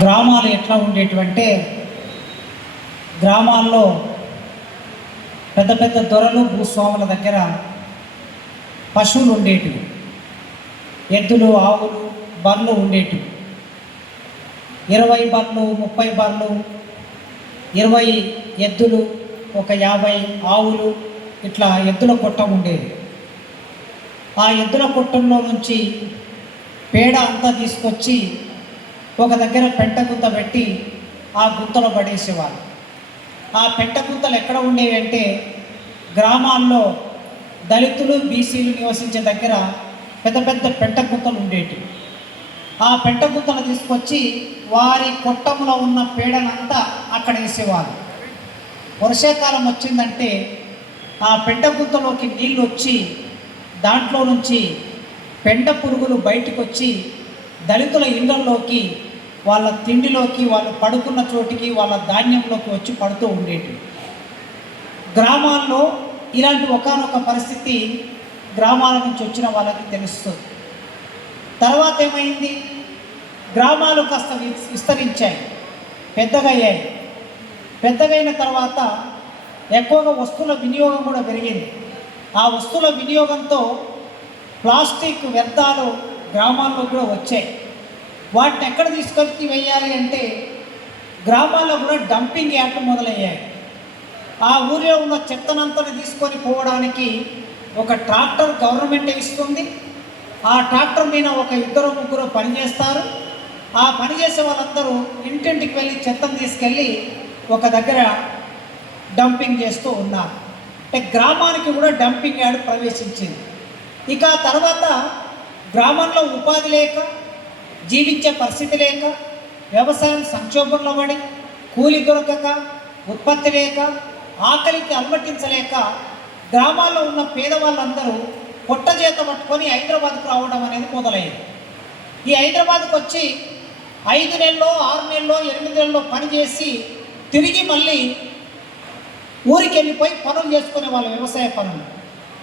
గ్రామాలు ఎట్లా ఉండేటివంటే గ్రామాల్లో పెద్ద పెద్ద దొరలు భూస్వాముల దగ్గర పశువులు ఉండేటివి, ఎద్దులు ఆవులు బర్రెలు ఉండేటివి. 20 బర్రెలు 30 బర్రెలు 20 ఎద్దులు ఒక 50 ఆవులు ఇట్లా ఎద్దుల కొట్టం ఉండేది. ఆ ఎద్దుల కొట్టంలో నుంచి పేడ అంతా తీసుకొచ్చి ఒక దగ్గర పెంట గుంత పెట్టి ఆ గుంతలో పడేసేవాళ్ళు. ఆ పెంట గుంతలు ఎక్కడ ఉండేవి అంటే గ్రామాల్లో దళితులు బీసీలు నివసించే దగ్గర పెద్ద పెద్ద పెంట గుంతలు ఉండేటివి. ఆ పెంట గుంతలు తీసుకొచ్చి వారి కొట్టంలో ఉన్న పేడనంతా అక్కడ వేసేవాళ్ళు. వర్షాకాలం వచ్చిందంటే ఆ పెంట గుంతలోకి నీళ్ళు వచ్చి దాంట్లో నుంచి పెంట పురుగులు బయటకు వచ్చి దళితుల ఇళ్లలోకి, వాళ్ళ తిండిలోకి, వాళ్ళు పడుకున్న చోటికి, వాళ్ళ ధాన్యంలోకి వచ్చి పడుతూ ఉండేటివి. గ్రామాల్లో ఇలాంటి ఒకానొక పరిస్థితి గ్రామాల నుంచి వచ్చిన వాళ్ళకి తెలుస్తుంది. తర్వాత ఏమైంది, గ్రామాలు కాస్త విస్తరించాయి, పెద్దగయ్యాయి. పెద్దగైన తర్వాత ఎక్కువగా వస్తువుల వినియోగం కూడా పెరిగింది. ఆ వస్తువుల వినియోగంతో ప్లాస్టిక్ వ్యర్థాలు గ్రామాల్లో కూడా వచ్చాయి. వాటిని ఎక్కడ తీసుకొచ్చి వేయాలి అంటే గ్రామాల్లో కూడా డంపింగ్ యార్డ్లు మొదలయ్యాయి. ఆ ఊరిలో ఉన్న చెత్తనంతని తీసుకొని పోవడానికి ఒక ట్రాక్టర్ గవర్నమెంట్ ఇస్తుంది. ఆ ట్రాక్టర్ మీద ఒక 2-3 పనిచేస్తారు. ఆ పనిచేసే వాళ్ళందరూ ఇంటింటికి వెళ్ళి చెత్తను తీసుకెళ్ళి ఒక దగ్గర డంపింగ్ చేస్తూ ఉన్నారు. అంటే గ్రామానికి కూడా డంపింగ్ యార్డ్ ప్రవేశించింది. ఇక తర్వాత గ్రామంలో ఉపాధి లేక, జీవించే పరిస్థితి లేక, వ్యవసాయం సంక్షోభంలో పడి, కూలి దొరకక, ఉత్పత్తి లేక, ఆకలికి అలమటించలేక గ్రామాల్లో ఉన్న పేదవాళ్ళందరూ పొట్టజేత పట్టుకొని హైదరాబాద్కు రావడం అనేది మొదలైంది. ఈ హైదరాబాద్కు వచ్చి 5 నెలలో 6 నెలలో 8 నెలలో పనిచేసి తిరిగి మళ్ళీ ఊరికి వెళ్ళిపోయి పనులు చేసుకునే వాళ్ళు, వ్యవసాయ పనులు.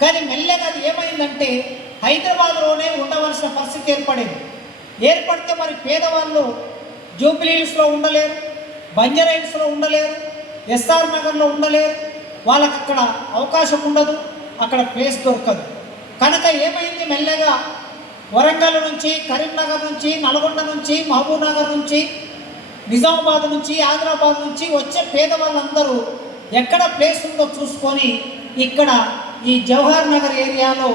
కానీ మెల్లగా అది ఏమైందంటే హైదరాబాద్లోనే ఉండవలసిన పరిస్థితి ఏర్పడితే మరి పేదవాళ్ళు జూబ్లీహిల్స్లో ఉండలేరు, బంజారాహిల్స్లో ఉండలేరు, ఎస్ఆర్ నగర్లో ఉండలేరు. వాళ్ళకి అక్కడ అవకాశం ఉండదు, అక్కడ ప్లేస్ దొరకదు. కనుక ఏమైంది, మెల్లగా వరంగల్ నుంచి, కరీంనగర్ నుంచి, నల్గొండ నుంచి, మహబూబ్ నగర్ నుంచి, నిజామాబాద్ నుంచి, ఆదిలాబాద్ నుంచి వచ్చే పేదవాళ్ళందరూ ఎక్కడ ప్లేస్ ఉందో చూసుకొని ఇక్కడ ఈ జవహర్ నగర్ ఏరియాలో,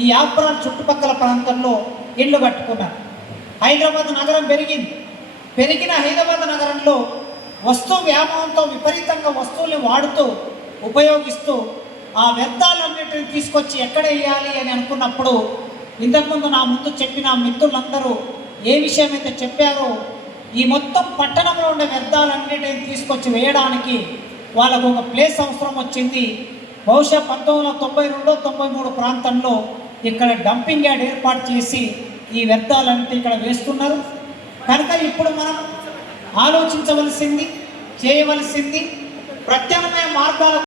ఈ యాప్రాన్ చుట్టుపక్కల ప్రాంతంలో ఇళ్ళు కట్టుకున్నారు. హైదరాబాద్ నగరం పెరిగిన హైదరాబాద్ నగరంలో వస్తు వ్యామోహంతో విపరీతంగా వస్తువుల్ని వాడుతూ ఉపయోగిస్తూ ఆ వ్యర్థాలన్నిటిని తీసుకొచ్చి ఎక్కడ వేయాలి అని అనుకున్నప్పుడు ఇంతకుముందు నా ముందు చెప్పిన మిత్రులందరూ ఏ విషయం అయితే చెప్పారో ఈ మొత్తం పట్టణంలో ఉండే వ్యర్థాలన్నిటిని తీసుకొచ్చి వేయడానికి వాళ్ళకు ఒక ప్లేస్ అవసరం వచ్చింది. బహుశా 1992-93 ప్రాంతంలో ఇక్కడ డంపింగ్ యార్డ్ ఏర్పాటు చేసి ఈ వ్యర్థాలన్నిటి ఇక్కడ వేస్తున్నారు. కనుక ఇప్పుడు మనం ఆలోచించవలసింది, చేయవలసింది ప్రత్యామ్నాయ మార్గాల